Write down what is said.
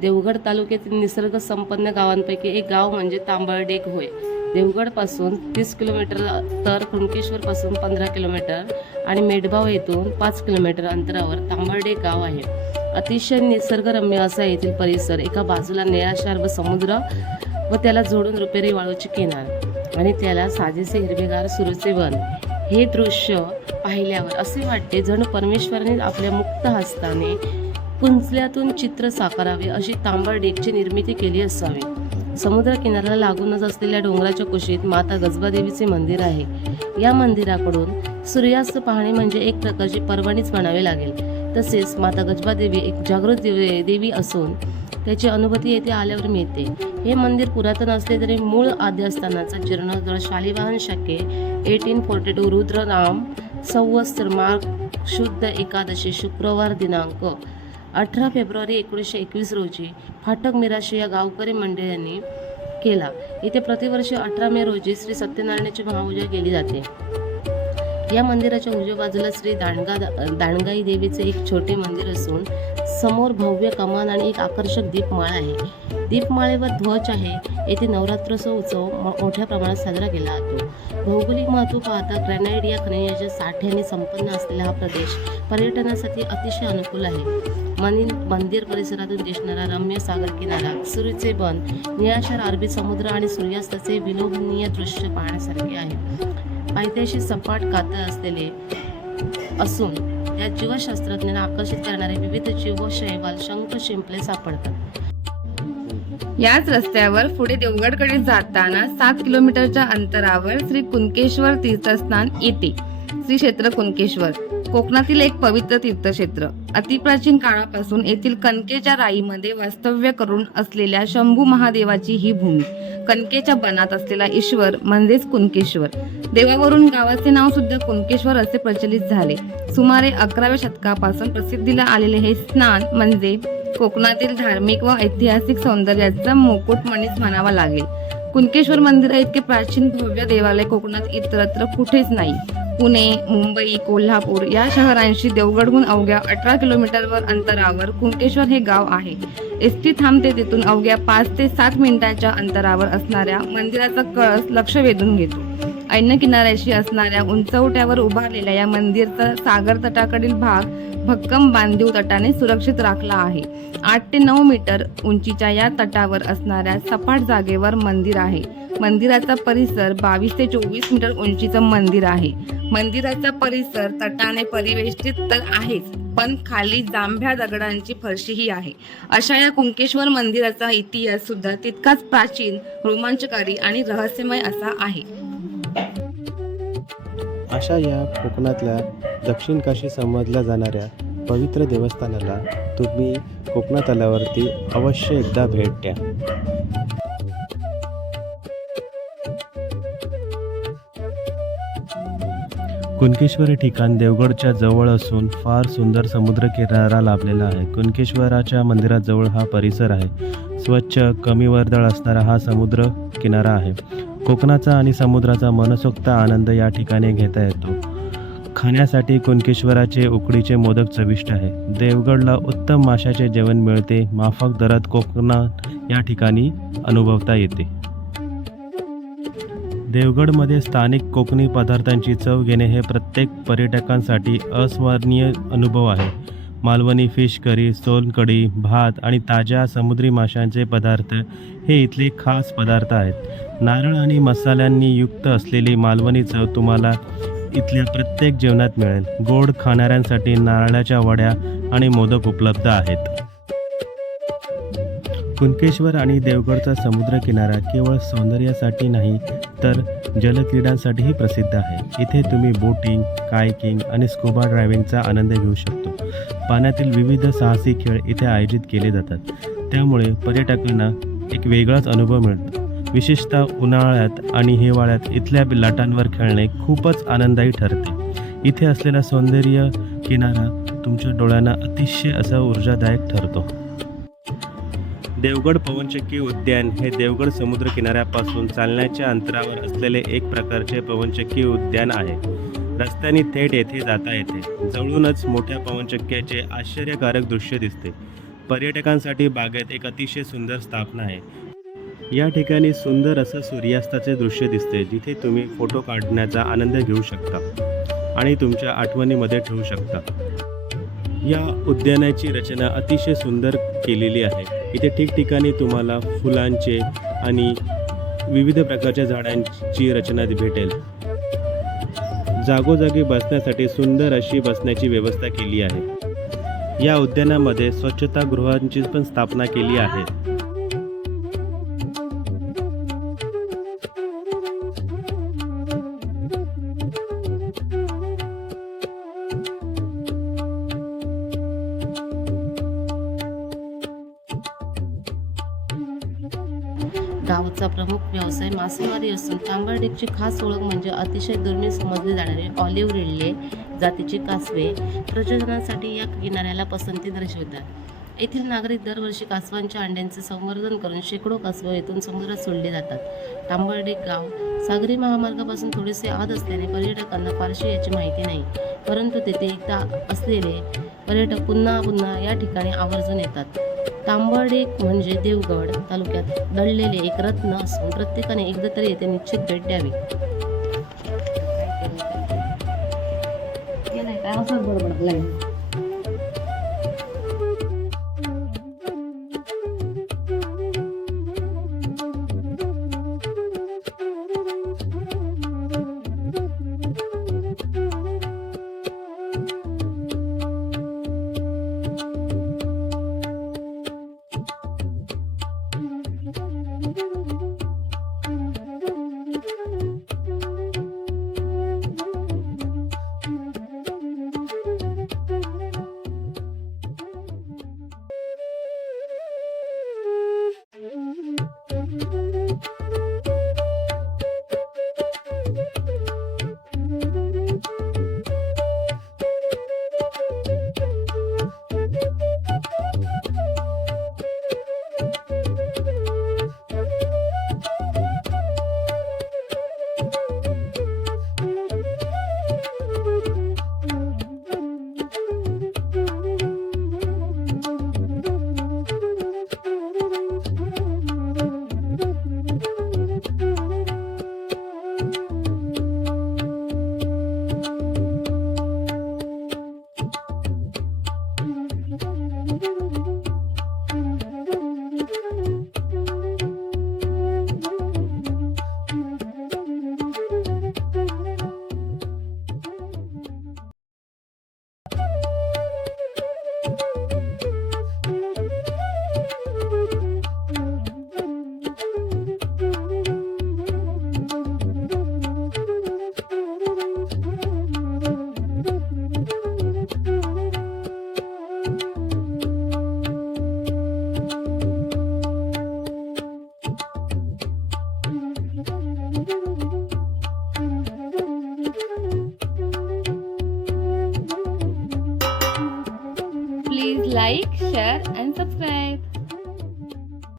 देवगड तालुक्यातील निसर्ग संपन्न गावांपैकी एक गाव म्हणजे तांबळडेग होय. देवगडपासून तीस किलोमीटर तर कुणकेश्वरपासून पंधरा किलोमीटर आणि मेडगाव येथून पाच किलोमीटर अंतरावर तांबळडेग गाव आहे. अतिशय निसर्गरम्य असा येथील परिसर एका बाजूला निळाशार व समुद्र व त्याला जोडून रुपेरी वाळूची किनार आणि त्याला साजेसे हिरवेगार सुरूचे वन. हे दृश्य पाहिल्यावर असे वाटते जणू परमेश्वराने आपल्या मुक्त हस्ताने कुंचल्यातून चित्र साकारावे अशी तांबडडेकची निर्मिती केली असावी. समुद्र किनाऱ्याला लागूनच असलेल्या डोंगराच्या कुशीत माता गजबादेवीचे मंदिर आहे. या मंदिराकडून सूर्यास्त पाहणे म्हणजे एक प्रकारची पर्वणीच म्हणावी लागेल. तसेच माता गजबादेवी एक जागृत देवी देवी असून त्याची अनुभूती येथे आल्यावर मिळते. हे मंदिर पुरातन असले तरी मूळ आद्यस्थानाचा जीर्णोद्धार शालिवाहन शके एटीन फोर्टी टू रुद्रनाम संवत्सर मार्ग शुद्ध एकादशी शुक्रवार दिनांक अठरा फेब्रुवारी एकोणीसशे एकवीस रोजी फाटक मिराशी या गावकरी मंडळांनी केला. इथे प्रतिवर्षी अठरा मे रोजी श्री सत्यनारायणाची महापूजा केली जाते. या मंदिराच्या उजव्या बाजूला श्री दांडगा दांडगाई देवीचे एक छोटे मंदिर असून समोर भव्य कमान आणि एक आकर्षक दीपमाळ आहे. दीपमाळेवर ध्वज आहे. येथे नवरात्रोत्सव उत्सव मोठ्या प्रमाणात साजरा केला जातो. भौगोलिक महत्त्व पाहता ग्रॅनाइट या खनिजाच्या साठ्याने संपन्न असलेला हा प्रदेश पर्यटनासाठी अतिशय अनुकूल आहे. मनील मंदिर परिसरातून दिसणारा रम्य सागर किनारा सूर्यचे बन निळाशार अरबी समुद्र आणि सूर्यास्ताचे विलोभनीय दृश्य पाहण्यासारखे आहे. पायथ्याशी सपाट कातळ असलेले असून त्या जीवशास्त्रज्ञांना आकर्षित करणारे विविध जीव शैवाल शंख शिंपले सापडतात. याच रस्त्यावर पुढे देवगडकडे जाताना सात किलोमीटरच्या अंतरावर श्री कुणकेश्वर तीर्थस्थान येते. श्री क्षेत्र कुणकेश्वर कोकणातील एक पवित्र तीर्थक्षेत्र. अतिप्राचीन काळापासून येथील कणकेच्या राईमध्ये वास्तव्य करून असलेल्या शंभू महादेवाची ही भूमी कणकेच्या बनात असलेला ईश्वर म्हणजेच कुणकेश्वर देवावरून गावाचे नाव सुद्धा कुणकेश्वर असे प्रचलित झाले. सुमारे अकराव्या शतकापासून प्रसिद्धीला आलेले हे स्नान म्हणजे कोकणातील धार्मिक व ऐतिहासिक सौंदर्याचा मुकुटमणीच म्हणावा लागेल. कुणकेश्वर मंदिर इतके प्राचीन भव्य देवालय कोकणात इतरत्र कुठेच नाही. पुणे मुंबई कोल्हापूर या शहरांशी देवगडहून अवघ्या अठरा किलोमीटरवर अंतरावर कुणकेश्वर हे गाव आहे. एस टी थांबते तिथून अवघ्या पाच ते सात मिनिटांच्या अंतरावर असणाऱ्या मंदिराचा कळस लक्ष वेधून घेतो. ऐन किनाऱ्याशी असणाऱ्या उंचवट्यावर उभारलेल्या या मंदिरचा सागर तटाकडील भाग भक्कम बांधीव तटाने सुरक्षित राखला आहे. आठ ते नऊ मीटर उंचीच्या या तटावर असणाऱ्या सपाट जागेवर मंदिर आहे. मंदिराचा परिसर बावीस ते चोवीस मीटर उंचीचं मंदिर आहे. मंदिराचा परिसर तटाने परिवेष्टित तर आहेच पण खाली जांभ्या दगडांची फरशीही आहे. अशा या कुंकेश्वर मंदिराचा इतिहास सुद्धा तितकाच प्राचीन रोमांचकारी आणि रहस्यमय असा आहे. अशा या कोकणातल्या दक्षिण काशी समजल्या जाणाऱ्या पवित्र देवस्थानाला तुम्ही कोकणात आल्यावरती अवश्य एकदा भेट द्या. कुणकेश्वर हे ठिकाण देवगडच्या जवळ असून फार सुंदर समुद्र किनारा लाभलेला आहे. कुणकेश्वराच्या मंदिराजवळ हा परिसर आहे. स्वच्छ कमी वर्दळ असणारा हा समुद्र किनारा आहे. कोकणाचा आणि समुद्राचा मनसोक्त आनंद या ठिकाणी घेता येतो. खाण्यासाठी कुणकेश्वराचे उकडीचे मोदक चविष्ट आहे. देवगडला उत्तम माशाचे जेवण मिळते. माफक दरात कोकणात या ठिकाणी अनुभवता येते. देवगडमध्ये स्थानिक कोकणी पदार्थांची चव घेणे हे प्रत्येक पर्यटकांसाठी अस्मरणीय अनुभव आहे. मालवणी फिश करी सोलकढी भात आणि ताज्या समुद्री माशांचे पदार्थ हे इथले खास पदार्थ आहेत. नारळ आणि मसाल्यांनी युक्त असलेली मालवणी चव तुम्हाला इथल्या प्रत्येक जेवणात मिळेल. गोड खाणाऱ्यांसाठी नारळाच्या वड्या आणि मोदक उपलब्ध आहेत. कुणकेश्वर आणि देवगडचा समुद्रकिनारा केवळ सौंदर्यासाठी नाही तर जलक्रीडांसाठीही प्रसिद्ध आहे. इथे तुम्ही बोटिंग कायकिंग आणि स्कुबा ड्रायव्हिंगचा आनंद घेऊ शकतो. पाण्यातील विविध साहसी खेळ इथे आयोजित केले जातात. त्यामुळे पर्यटकांना एक वेगळाच अनुभव मिळतो. विशेषतः उन्हाळ्यात आणि हिवाळ्यात इथल्या लाटांवर खेळणे खूपच आनंददायी ठरते. इथे असलेला सौंदर्य किनारा तुमच्या डोळ्यांना अतिशय असा ऊर्जादायक ठरतो. देवगड पवनचक्की उद्यान हे देवगड समुद्र किनाऱ्यापासून चालण्याच्या अंतरावर असलेले एक प्रकारचे पवनचक्की उद्यान आहे. रस्त्याने थेट येथे जाता येते. जवळूनच मोठ्या पवनचक्क्याचे आश्चर्यकारक दृश्य दिसते. पर्यटकांसाठी बागेत एक अतिशय सुंदर स्थापना आहे. या ठिकाणी सुंदर असं सूर्यास्ताचे दृश्य दिसते जिथे तुम्ही फोटो काढण्याचा आनंद घेऊ शकता आणि तुमच्या आठवणीमध्ये ठेवू शकता. या उद्यानाची रचना अतिशय सुंदर केलेली आहे. इथे ठिकठिकाणी तुम्हाला फुलांचे आणि विविध प्रकारच्या झाडांची रचना भेटेल. जागोजागी बसण्यासाठी सुंदर अशी बसण्याची व्यवस्था केली आहे. या उद्यानामध्ये स्वच्छतागृहांची पण स्थापना केली आहे. प्रमुख व्यवसाय मासेमारी असून तांबरडेकची खास ओळख म्हणजे अतिशय दुर्मिळ समजले जाणारे ऑलिव्ह रिडले जातीचे कासवे प्रजननासाठी या किनाऱ्याला पसंती दर्शवितात. येथील नागरिक दरवर्षी कासवांच्या अंड्यांचे संवर्धन करून शेकडो कासवं येथून समुद्रात सोडले जातात. तांबरडेक गाव सागरी महामार्गापासून थोडेसे आत असल्याने पर्यटकांना फारशी याची माहिती नाही. परंतु तेथे एकदा असलेले पर्यटक पुन्हा पुन्हा या ठिकाणी आवर्जून येतात. तांबर्डेक म्हणजे देवगड तालुक्यात दडलेले एक रत्न असून प्रत्येकाने एकदा तरी येथे निश्चित भेट द्यावी. Please like share and